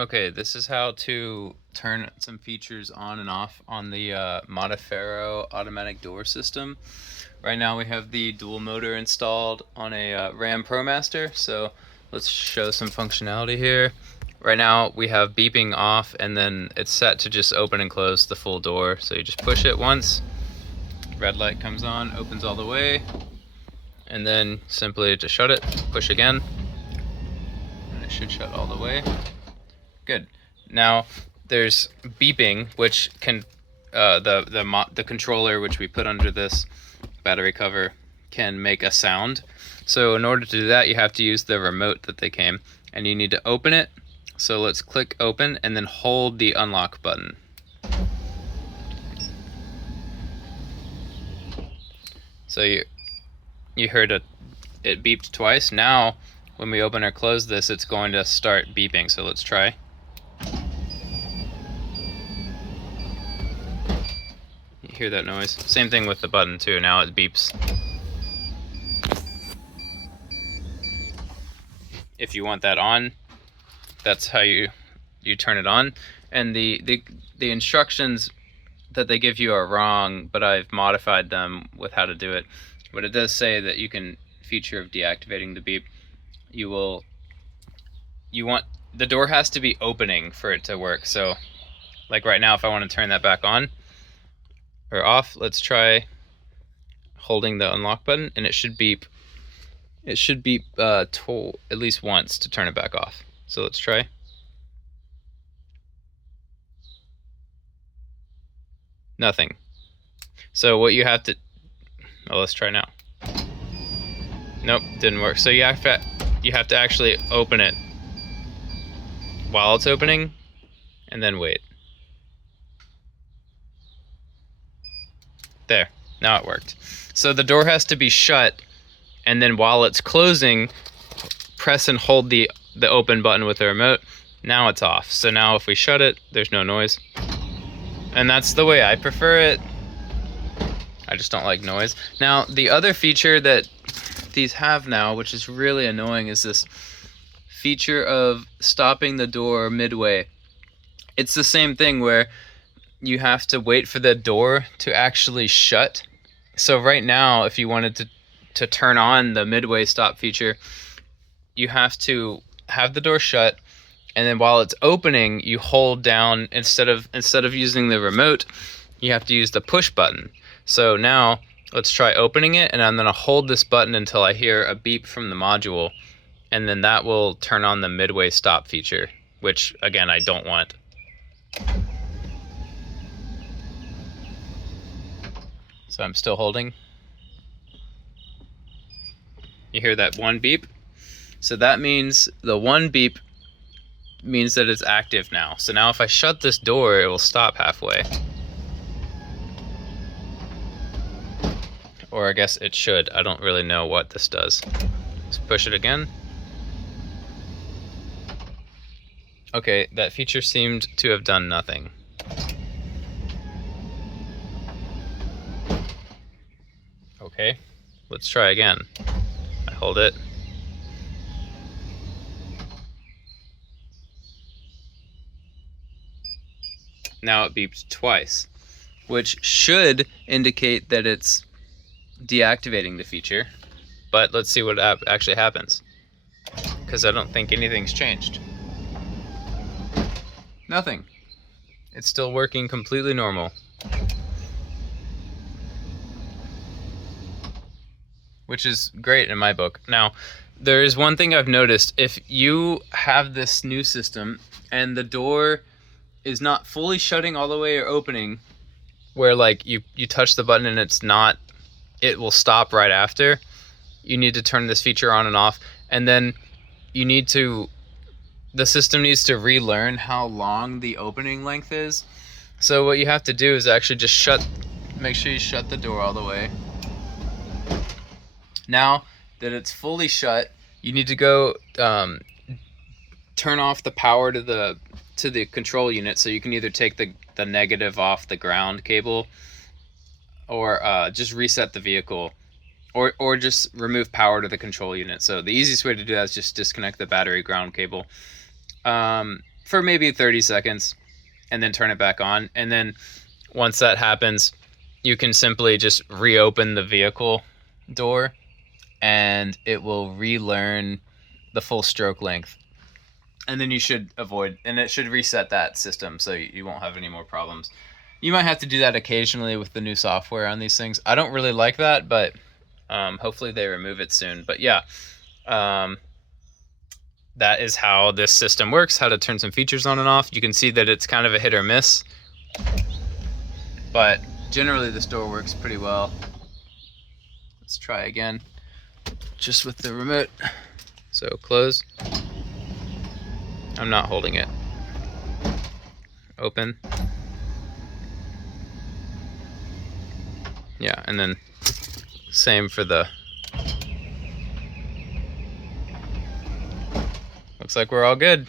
Okay, this is how to turn some features on and off on the Modifero automatic door system. Right now we have the dual motor installed on a Ram ProMaster, so let's show some functionality here. Right now we have beeping off, and then it's set to just open and close the full door. So you just push it once, red light comes on, opens all the way, and then simply to shut it, push again, and it should shut all the way. Good. Now there's beeping, which can the controller, which we put under this battery cover, can make a sound. So in order to do that, you have to use the remote that they came, and you need to open it. So let's click open and then hold the unlock button. So you heard it beeped twice. Now when we open or close this, it's going to start beeping. So let's try. Hear that noise. Same thing with the button too. Now it beeps. If you want that on, that's how you turn it on. And the instructions that they give you are wrong, but I've modified them with how to do it. But it does say that you can feature of deactivating the beep. The door has to be opening for it to work. So like right now, if I want to turn that back on or off, let's try holding the unlock button, and it should beep. It should beep at least once to turn it back off. So let's try. Nothing. So what you have to, let's try now. Nope, didn't work. So you have to actually open it while it's opening, and then wait. There, now it worked. So the door has to be shut, and then while it's closing, press and hold the open button with the remote. Now it's off. So now if we shut it, there's no noise. And that's the way I prefer it. I just don't like noise. Now, the other feature that these have now, which is really annoying, is this feature of stopping the door midway. It's the same thing where you have to wait for the door to actually shut. So right now, if you wanted to turn on the midway stop feature, you have to have the door shut, and then while it's opening, you hold down, instead of using the remote, you have to use the push button. So now let's try opening it, and I'm going to hold this button until I hear a beep from the module, and then that will turn on the midway stop feature, which again I don't want. So I'm still holding. You hear that one beep? So that means the one beep means that it's active now. So now if I shut this door, it will stop halfway. Or I guess it should. I don't really know what this does. Let's push it again. Okay, that feature seemed to have done nothing. Okay, let's try again. I hold it. Now it beeps twice, which should indicate that it's deactivating the feature. But let's see what actually happens, because I don't think anything's changed. Nothing. It's still working completely normal. Which is great in my book. Now, there is one thing I've noticed. If you have this new system and the door is not fully shutting all the way or opening, where like you touch the button and it will stop right after, you need to turn this feature on and off, and then the system needs to relearn how long the opening length is. So what you have to do is actually just make sure you shut the door all the way. Now that it's fully shut, you need to go turn off the power to the control unit, so you can either take the negative off the ground cable, or just reset the vehicle, or just remove power to the control unit. So the easiest way to do that is just disconnect the battery ground cable. for maybe 30 seconds and then turn it back on. And then once that happens, you can simply just reopen the vehicle door and it will relearn the full stroke length. And then you should avoid, and it should reset that system so you won't have any more problems. You might have to do that occasionally with the new software on these things. I don't really like that, but hopefully they remove it soon. But yeah, that is how this system works, how to turn some features on and off. You can see that it's kind of a hit or miss, but generally this door works pretty well. Let's try again, just with the remote. So close. I'm not holding it. Open. Yeah, and then same for the... Looks like we're all good.